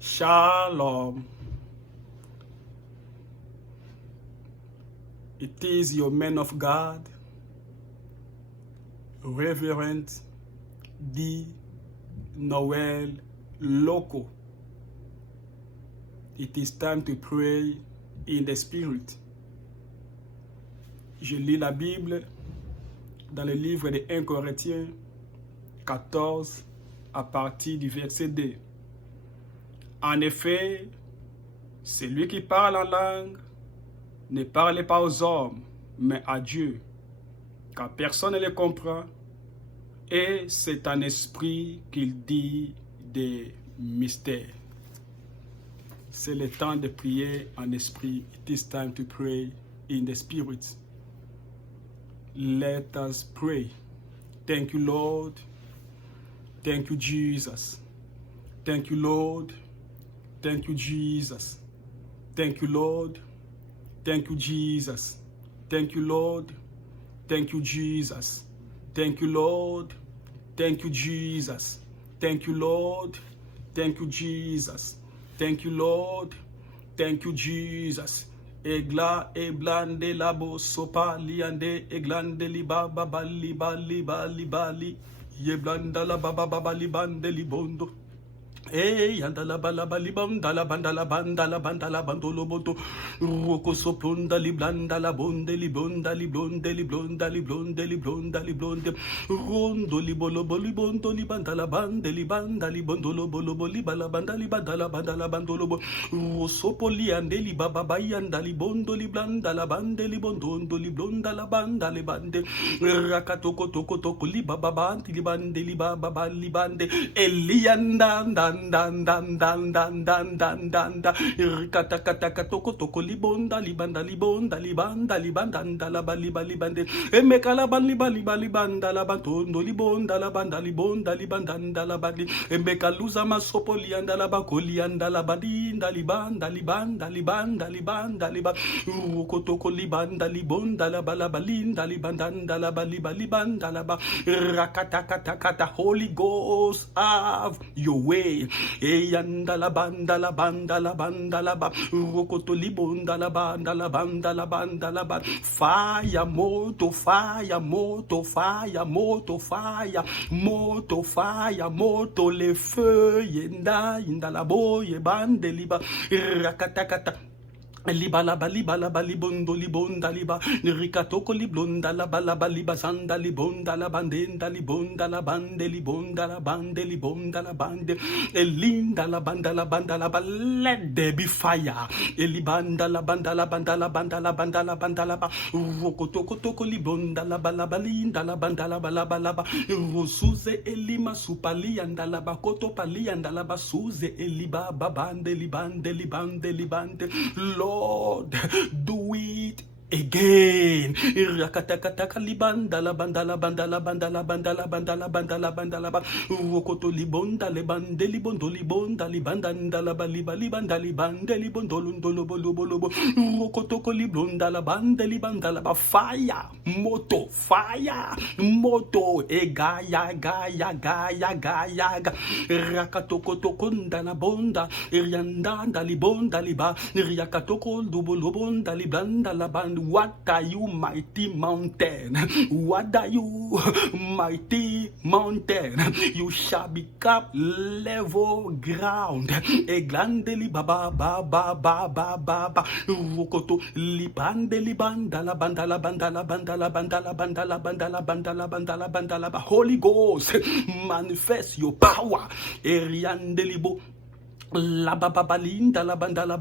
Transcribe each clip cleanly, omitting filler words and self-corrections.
Shalom. It is your man of God, Reverend D. Noel Loco. It is time to pray in the Spirit. Je lis la Bible dans le livre de 1 Corinthiens 14 à partir du verset 2. En effet, celui qui parle en langue ne parle pas aux hommes, mais à Dieu, car personne ne le comprend, et c'est en esprit qu'il dit des mystères. C'est le temps de prier en esprit. It is time to pray in the Spirit. Let us pray. Thank you, Lord. Thank you, Jesus. Thank you, Lord. Thank you, Jesus. Thank you, Lord. Thank you, Jesus. Thank you, Lord. Thank you, Jesus. Thank you, Lord. Thank you, Jesus. Thank you, Lord. Thank you, Jesus. Thank you, Lord. Thank you, Jesus. Egla eblande labo sopa liande eglande liba baba liba liba liba li yeblanda la baba baba libande libondo. Hey, andala balaba libanda la banda la banda la banda la bandolo boto roko soplonda liblanda la bonde liblonda liblonde liblonda liblonde liblonda liblonde rondo libolo bolibondo libanda la bande libanda libondolo bolo bolibala banda la bandolo bo rosopoli ande libaba bayanda libondo liblanda la bande libondo liblonda la banda le bande rakatoko toko toko libaba bandi libande libaba libande elianda dan rikata kata katoko toko libonda libanda la baliba libande emekala baliba libanda la bantondo libonda la banda libanda la bali emekaluza masopo lianda la bakoli anda la badinda libanda liba rukotoko libanda libonda la balabalinda libanda la baliba libanda la ba rakata kata Holy Ghost, have your way. Eyanda la banda la ba rokoto libonda la banda la ba fire moto le feu yenda inda la boye bande liba rakatakata liba libondo libonda liba rikatoko liblonda la liba sanda libonda la bandenda libonda la bande libonda la bande libonda la bande elinda la banda la let there be fire elibanda la banda la rokotoko libonda la linda la banda la rosuze elima supali anda la bakoto pali anda la basuze eliba babande libande Lord, do it again. Rakatakataka libanda la banda la rokoto libonda le bande libondo libonda libanda la baliba libanda libande libondo lundolo rokoto libonda la bande libanda la fire moto gaya rakatoko tokonda la bonda rianda libonda liba riakatoko lubonda libanda la banda. What are you, mighty mountain? What are you, mighty mountain? You shall become level ground. Eglandeli baba rokoto libande libanda la banda la Holy Ghost, manifest your power. Eriandelibo la babalinda la banda rondo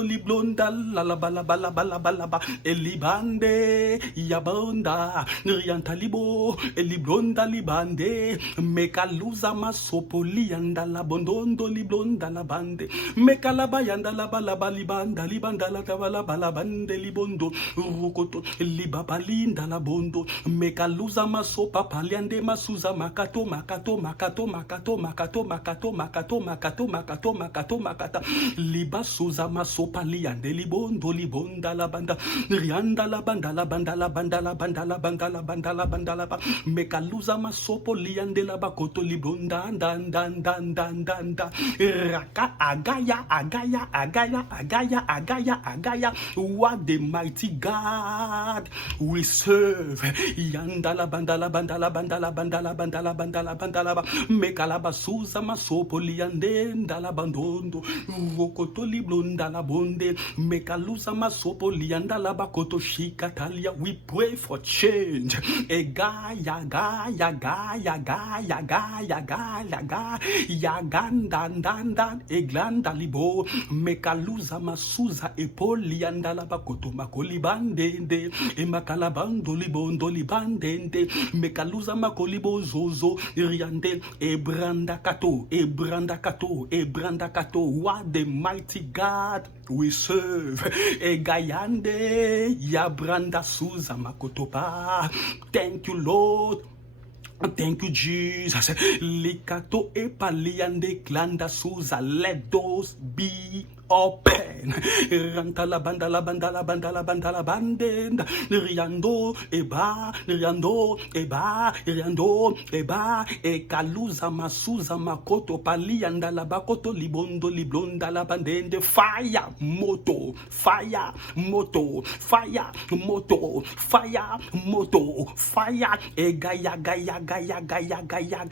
liblonda la bala elibande yabonda riantalibo eliblonda libande mekaluza masopoli anda la bondondo liblonda la bande mekalaba yanda la bala libanda la bala bande libondo rukoto libabalinda la bondo mekaluza masopa paliande masuza makato makato makato makato makato makato makata liba suza masopa liande libondo libonda la banda rianda la banda la banda la banda la banda la banda la banda la banda la ba mekaluza masopo liande la bakoto libonda dan dan dan dan dan dan raka agaya agaya agaya agaya agaya agaya. What the mighty God we serve. Yanda la banda la banda la banda la banda la banda la banda la banda la ba mekalaba suza masopo liande ndala bandondo vokoto liblonda la bonde mekaluza masopo lianda la bakoto shikatalia. We pray for change. Egaya gaya gaya gaya gaya gaya gaya yaganda ndandan eglanda libo mekaluza masuza epolianda la bakoto makoli bandende emakalabando libondo libandende mekaluza makolibo zozo riande ebranda kato ebranda kato ebranda kato. What the mighty God we serve. Egayande yabranda suza makotopa. Thank you, Lord. Thank you, Jesus. Likato epaliande klanda suza. Let those be open. Ranta la banda la banda la banda la banda la bandenda. Riando eba riando eba riando eba e kaluza masuza makoto palianda la bakoto libondo liblonda la bandende. Fire moto fire moto fire moto fire moto fire egaya gaya gaya gaya gaya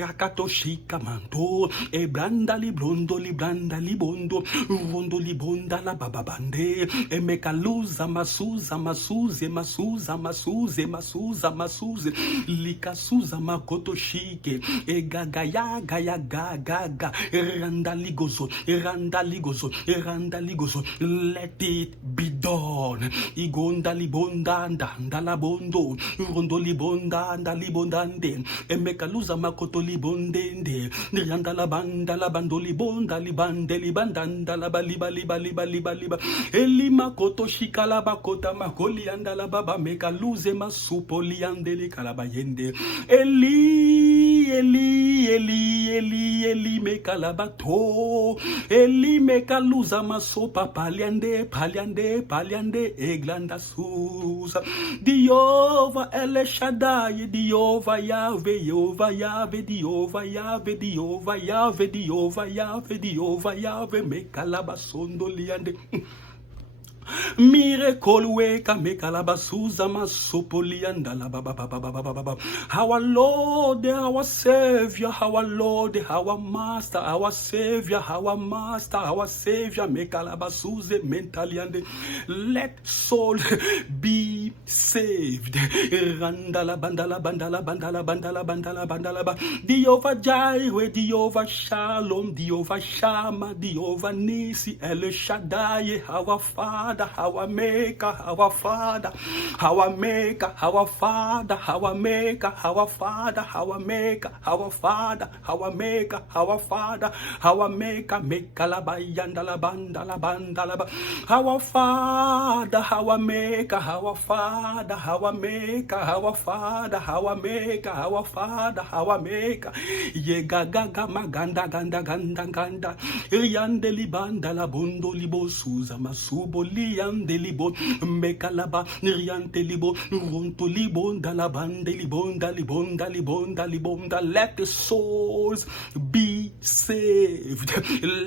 rakato shika manto e blanda liblondo liblanda libondo rondo libonda la bababande e mekaluza masuza masuze masuza masuze masuza masuze likasuza makoto shike e gagaya gaya gaga randa ligozo randa ligozo randa ligozo. Let it be done. Igonda libonda ndanda la bondo rondo libonda nda libondande e mekaluza makoto libondende randa la bando libonda libande libandanda la baliba liba liba liba liba elima koto shikala bakota makoli anda la baba mekaluze masupo liandele kalabayende eli eli eli eli eli mekalabato eli mekaluza masopa paliande paliande paliande eglanda susa Diova El Shaddai Diova Yahweh Diova Yahweh Diova Yahweh Diova Yahweh Diova Yahweh Diova Yahweh mekalabasondo liande Miracle weka mekalabasuza masopolianda la baba baba baba baba. Our Lord, our Savior, our Lord, our Master, our Savior, our Master, our Savior, mekalabasuze mentaliande. Let soul be saved. Randala bandala bandala bandala bandala bandala bandala ba. Diova Jireh, Diova Shalom, Diova Shama, Diova Nisi, El Shaddai, our Father, our Maker, our Father, our Maker, our Father, our Maker, our Father, our Maker, our Father, our Maker, our Father, our Maker, Maker la bayanda la banda la banda la ba. Our Father, our Maker, our Father, our Maker, our Father, our Maker, our Father, our Maker. Ye gaga maganda ganda ganda ganda. Yande libanda la bondo libo suza masubo liande libo mekalaba riante libo ronto libonda la bande libonda libonda libonda libonda. Let the souls be saved.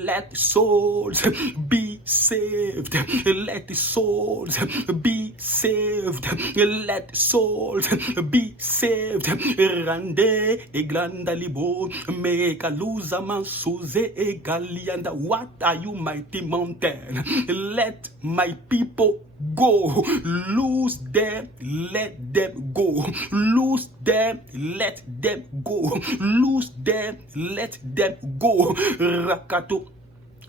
Let the souls be saved. Let the souls be saved. Let the souls be saved. Rande eglanda libo mekaluza mansuze egalianda. What are you, mighty mountain? Let my people go. Lose them, let them go. Lose them, let them go. Lose them, let them go. Rakato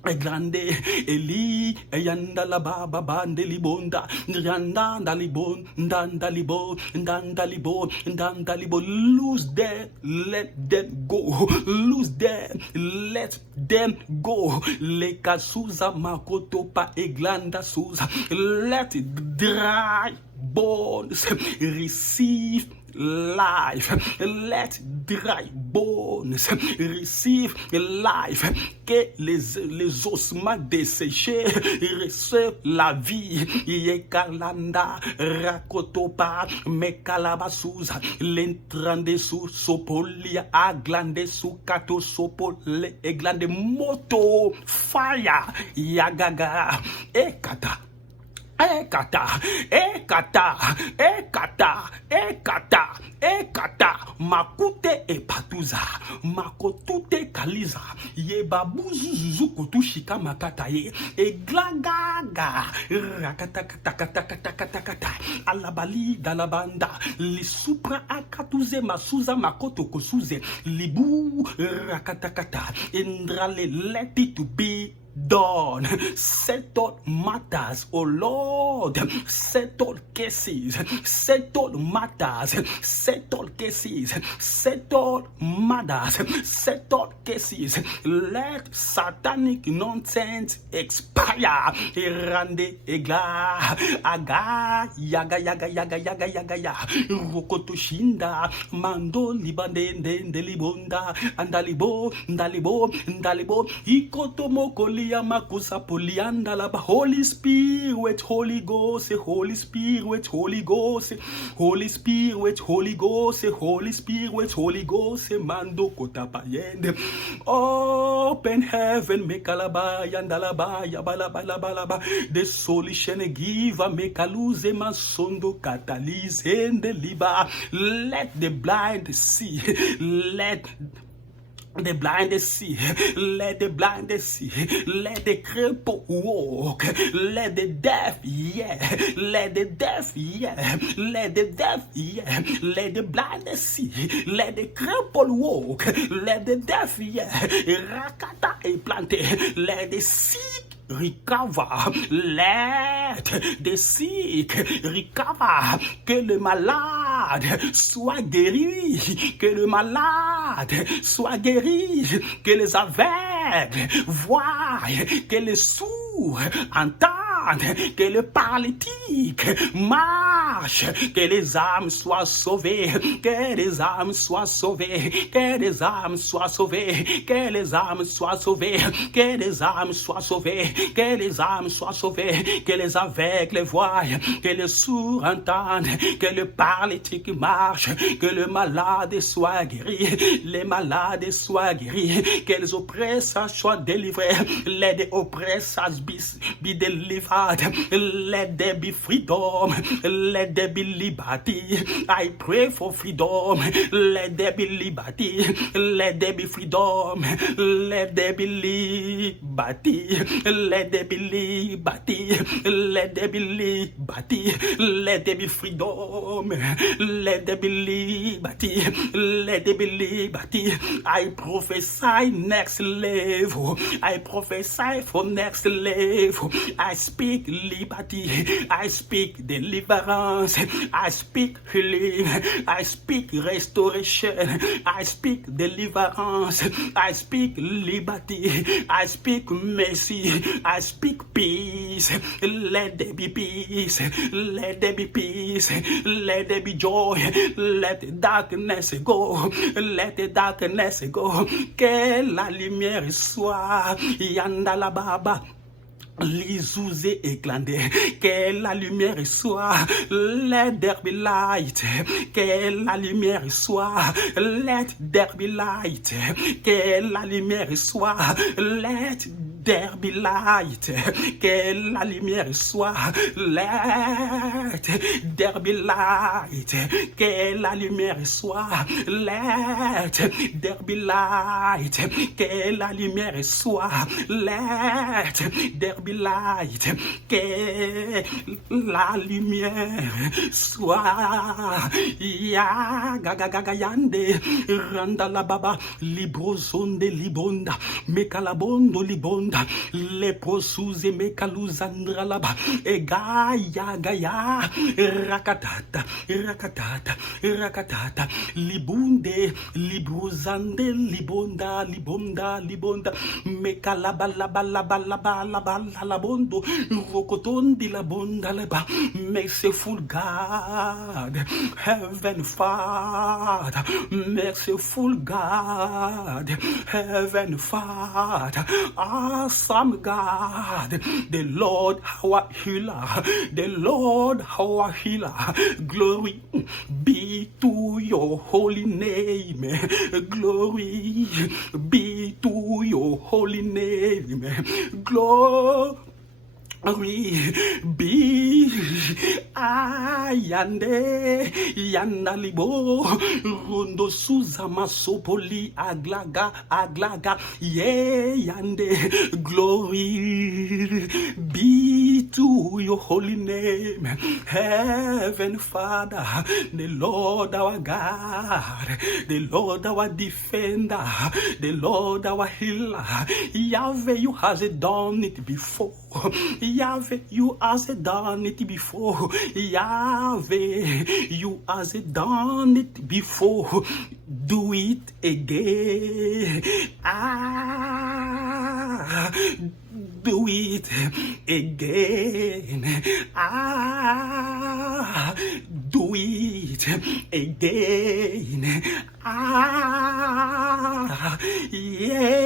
Grande Eli Yanda la baba bande libonda Yanda dalibon dandalibo dandalibo dandalibo. Lose them, let them go. Lose them, let them go. Leka suza makoto pa eglanda suza. Let dry bones receive life. Let dry bones receive life. Que les ossements desséchés reçoivent la vie. Yekalanda rakotopa mekalabasuza l'entrande sous sopolia aglande sous kato sopole eglande moto fire yagaga ekata. Ekata, ekata, ekata, ekata, ekata, makute epatuza, makotute kaliza, yebabuzu zuzukutu shika makata ye, eglagaga, rakatakatakatakatakata, alabali dalabanda, li supra akatuze masuza makoto kosuze, libu rakatakata, indrale let it to be done. Settle matters, oh Lord. Settle cases. Settle matters. Settle cases. Settle matters. Settle cases. Let satanic nonsense expire. Rande egla aga yaga yaga yaga yaga yaga ya rokoto shinda mando libande libonda andalibo ndalibo ndalibo ikoto mokoli makusa polianda laba. Holy Spirit, Holy Ghost, Holy Spirit, Holy Ghost, Holy Spirit, Holy Ghost, Holy Spirit, Holy Ghost, mando kotapayende. Open heaven, mekalaba yandalaba yabalabalaba. The solution giver mekaluze masondo catalyze and deliver. Let the blind see. Let the blind see, let the blind see, let the cripple walk, let the deaf hear, let the deaf hear, let the deaf hear, let the blind see, let the cripple walk, let the deaf hear, rakata est planté, let the sick recover, let the sick recover, que le malade soit guéri, que le malade soit guéri, que les aveugles voient, que les sourds entendent, que le paralytique marche, que les âmes soient sauvées, que les âmes soient sauvées, que les âmes soient sauvées, que les âmes soient sauvées, que les âmes soient sauvées, que les âmes soient sauvées, que les aveugles voient, que les sourds entendent, que le paralytique marche, que le malade soit guéri, les malades soient guéris, que les oppresseurs soient délivrés, let the oppressors be delivered, let there be freedom, let there be liberty. I pray for freedom, let there be liberty, let there be freedom, let there be liberty, let there be liberty, let there be liberty, let there be freedom, let there be liberty, let there be liberty. I prophesy next level, I prophesy for next level. I speak liberty, I speak deliverance, I speak healing, I speak restoration, I speak deliverance, I speak liberty, I speak mercy, I speak peace. Let there be peace, let there be peace, let there be joy, let the darkness go, let the darkness go. Que la lumière soit, yanda baba. L'Izouzé éclandé, que la lumière soit, let there be light, que la lumière soit, let there be light, que la lumière soit, let there be light, que la lumière soit, let there be light, que la lumière soit, let there be light, que la lumière soit, let there be light, que la lumière soit, ya gaga gaga yande, randa la baba, librozonde libonda, mekalabondo libonda, labonda, leprosuze mekaluzandra laba, egaya gaya, rakatata, rakatata, rakatata, libunde, libruzande, libonda, libonda, libonda, mekalaba laba laba laba laba labondo, rokotondi labonda laba, merciful God, Heaven Father, merciful God, Heaven Father, awesome God, the Lord our healer, the Lord our healer, glory be to your holy name, glory be to your holy name, glory be ayande yandalibo rondo suza masopoli aglaga aglaga ye yande glory be to your holy name, Heaven Father, the Lord our God, the Lord our defender, the Lord our healer. Yahweh, you has done it before. Yahweh, you has done it before. Yahweh, you has done it before. Do it again. Do it again. Do it again. Yeah.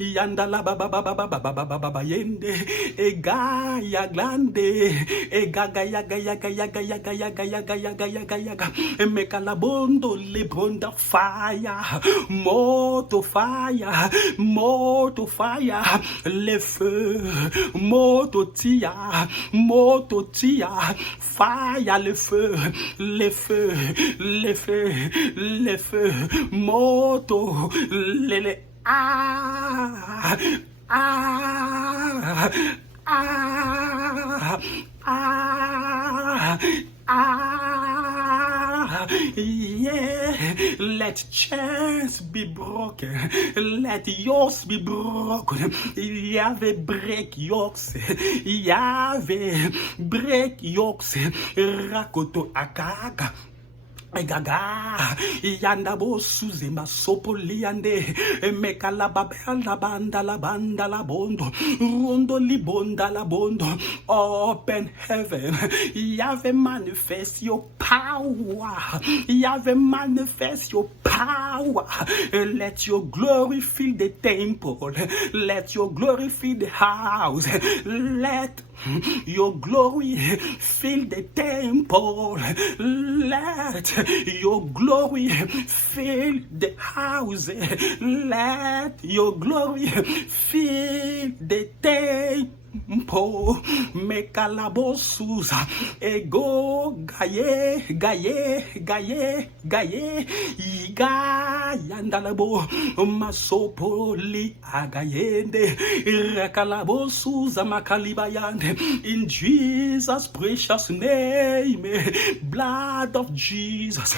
Yandala baba baba baba baba baba yende ega ya glande ega ya ga ya ga ya ga ya ga ya ga ya ga ya ga ya ga ya ga mekalabondo lebonda fire, moto fire, moto fire, le feu, moto tia, fire, le feu, le feu, le feu, le feu, moto, le yeah, let chains be broken, let yokes be broken. Yahweh, break yokes, Yahweh, break yokes. Rakoto akaga. Gaga yandabo suzema sopoliande mekala babanda banda la banda la bondo rondo libonda la bondo. Open heaven, Yahweh, manifest your power, Yahweh, manifest your power. Let your glory fill the temple, let your glory fill the house, let your glory fill the temple, let your glory fill the house, let your glory fill the temple. Mekalabosuza ego gaye gaye gaye gaye iga yandalabo masopoli agayende rekalabosuza makalibayande. In Jesus' precious name, blood of Jesus,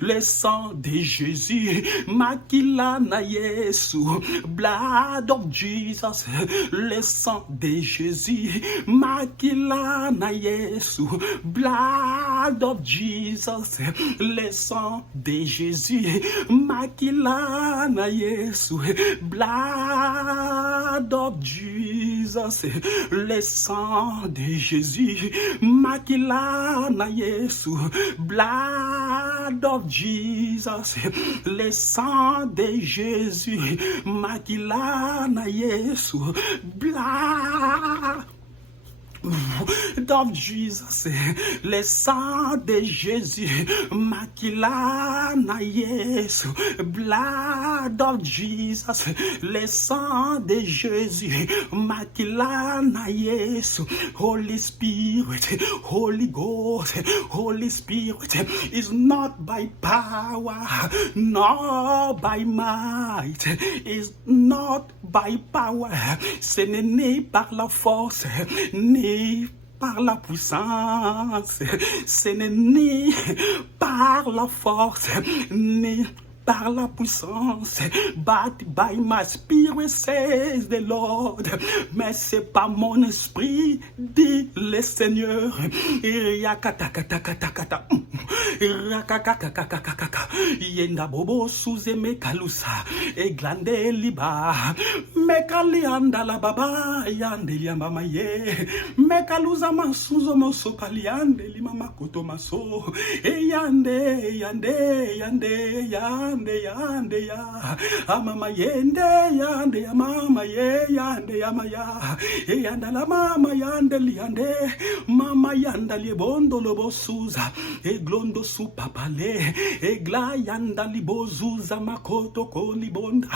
le sang de Jésus, makila na Yesu, blood of Jesus, le sang de Jésus, makila na Yesu, blood of Jesus, le sang de Jésus, makila na Yesu, blood of Jesus, le sang de Jésus, makila na Yesu, blood of Jesus, le sang de Jésus, makila na Yesu, blood of Jesus, le sang de Jésus, makila na Yesu, blood of Jesus, le sang de Jésus, makila na Yesu. Holy Spirit, Holy Ghost, Holy Spirit, is not by power, nor by might, is not by power, ce n'est ni par la force, ni par la puissance, ce n'est ni par la force, ni par la puissance, but by my spirit says the Lord. Mais c'est pas mon esprit, dit le Seigneur. Yenda bobo suze me kalusa e glande liba me kalianda la baba yande ya mama ye me kaluza masuzo moso kaliande li mama koto maso e yande yande yande yande yande ya mama yende yande ya mama ye yande ya maya e yanda la mama yande li yande mama yanda li bondo lobo suza e glondo su papale e gla yanda li bozuza makoto kolibonda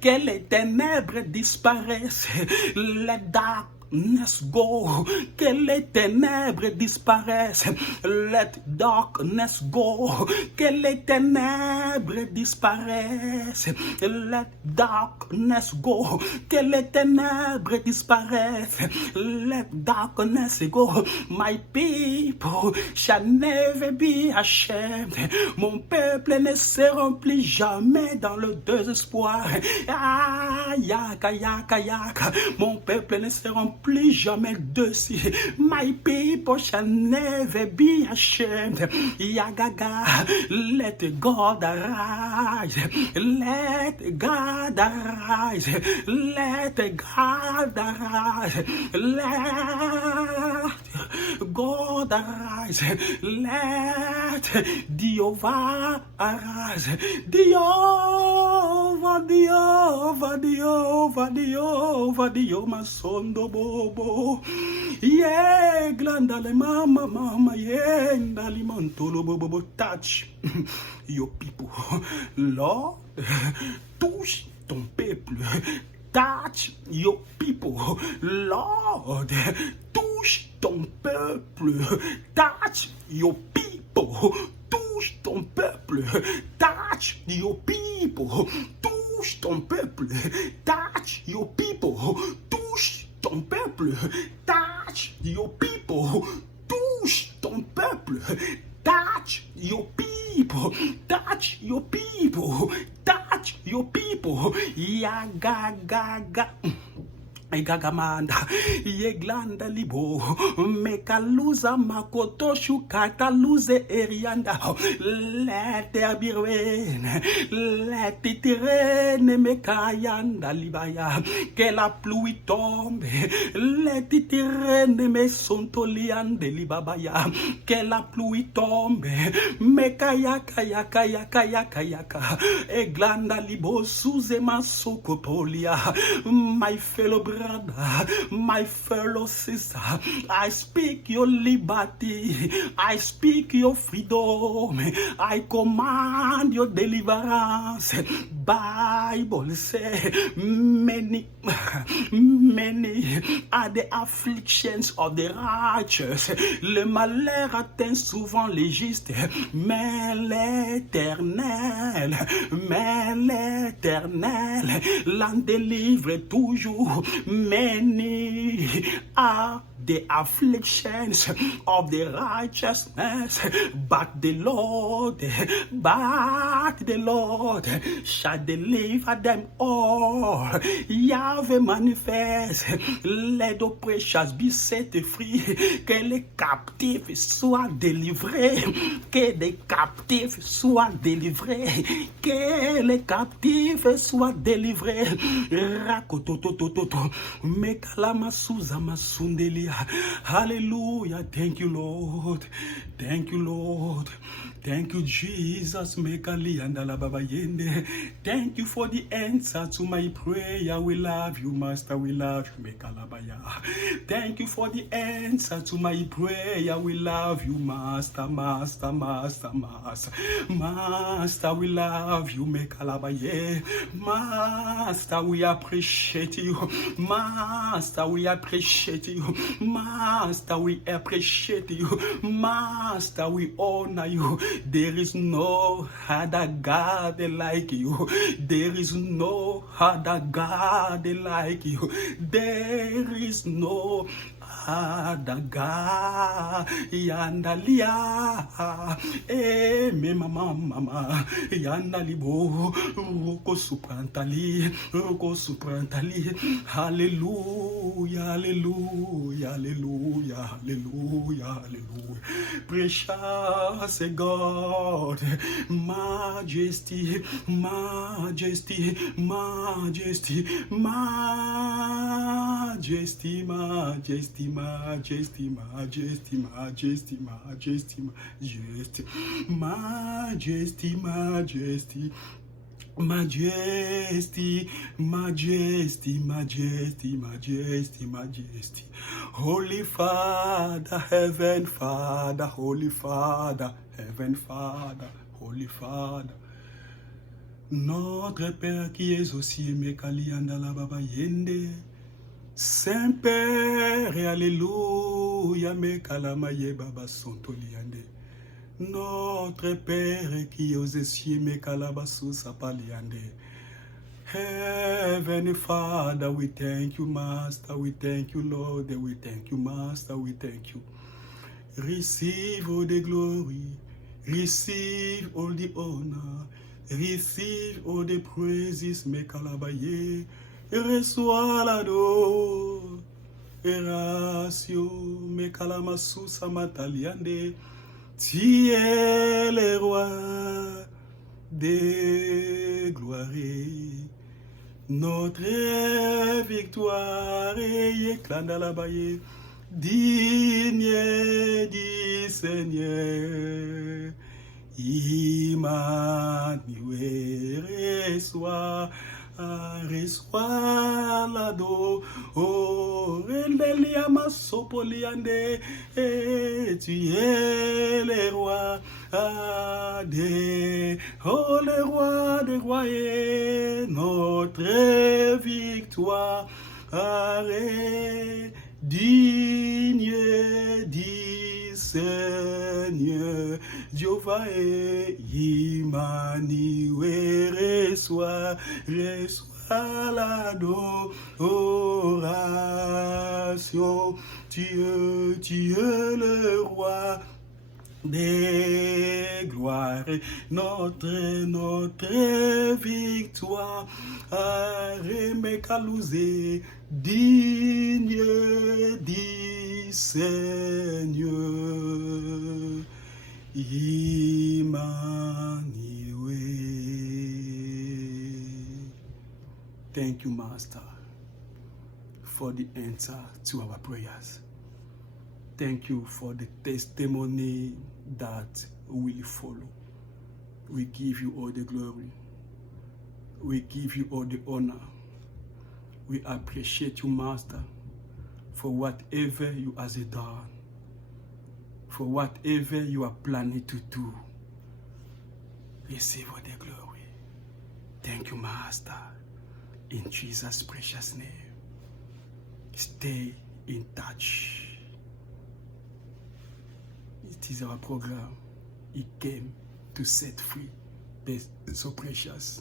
que les ténèbres disparaissent, les darkness go, que les ténèbres disparaissent, let darkness go, que les ténèbres disparaissent, let darkness go, que les ténèbres disparaissent, let darkness go, my people shall never be ashamed, mon peuple ne se remplit jamais dans le désespoir, yaka yaka yaka, mon peuple ne se remplit jamais dessus, my people shall never be ashamed, yagaga, let God arise, let God arise, let God arise, let God arise, let Jehovah arise, Jehovah, sondo bobo, yeah, glandale mama, yeah, ndali mantolo bobo, touch your people, Lord, touche ton peuple, touch your people, Lord, touche ton peuple, touch your people, touche ton peuple, touch your people, touche ton peuple, touch your people, touche ton peuple, touch your people, touche ton peuple, touch your people, touch your people, touch your people, yagagaga. Gagamanda, yeglanda libo, mekaluza makoto shukata luze erianda, let there be rain, let it rain, mekayanda libaya, que la pluie tombe, let it rain, me sontoliande libabaya, que la pluie tombe, mekayaka yaka yaka yaka yaka, eglanda libo suze masokopolia, my fellow brother, my fellow sister, I speak your liberty, I speak your freedom, I command your deliverance. Bible say many are the afflictions of the righteous, le malheur atteint souvent les justes, mais l'Éternel l'en délivre toujours. Many are the afflictions of the righteousness, but the Lord shall deliver them all. Yahweh manifeste, let the precious be set free, que les captifs soient délivrés, que les captifs soient délivrés, que les captifs soient délivrés. Rakototototo, mekalama suzama sundelia. Hallelujah. Thank you, Lord. Thank you, Lord. Thank you, Jesus. Thank you for the answer to my prayer. We love you, Master. We love you. Thank you for the answer to my prayer. We love you, Master. Master, we love you. Master, we appreciate you. Master, we appreciate you. Master, we appreciate you. Master, we honor you. There is no other God like you. There is no other God like you. There is no Daga yandalia me mama yandalibo roko suprantali hallelujah hallelujah hallelujah hallelujah hallelujah precious God majesty majesty majesty majesty majesty majesty majesty majesty majesty majesty majesty majesty majesty majesty majesty majesty majesty Holy Father heaven Father Holy Father heaven Father Holy Father notre Père qui es aux cieux mekalianda la baba yende Saint-Père et Alléluia, Mekalamaye Baba Sontoliande. Notre Père qui est aux cieux, Mekalabasu Sapaliande. Heavenly Father, we thank you, Master, we thank you, Lord, we thank you, Master, we thank you. Receive all the glory, receive all the honor, receive all the praises, Mekalabaye. Reçois l'adoration, Mekalamasu Samataliande, tu es le roi des gloires, notre victoire et éclat dans la baie, digne du Seigneur, Emmanuel, reçois l'ado, oh, Relia Masopoliande, et tu es le roi des, oh, le roi des rois et notre victoire, digne du Seigneur, Jéhovah et Emmanuel, reçois l'adoration, tu es le roi des gloires, notre victoire, Remekalouzé, digne du Seigneur, Emmanuel. Thank you, Master, for the answer to our prayers. Thank you for the testimony that will follow. We give you all the glory. We give you all the honor. We appreciate you, Master, for whatever you have done, for whatever you are planning to do. Receive all the glory. Thank you, Master. In Jesus' precious name. Stay in touch. It is our program. It came to set free the so precious.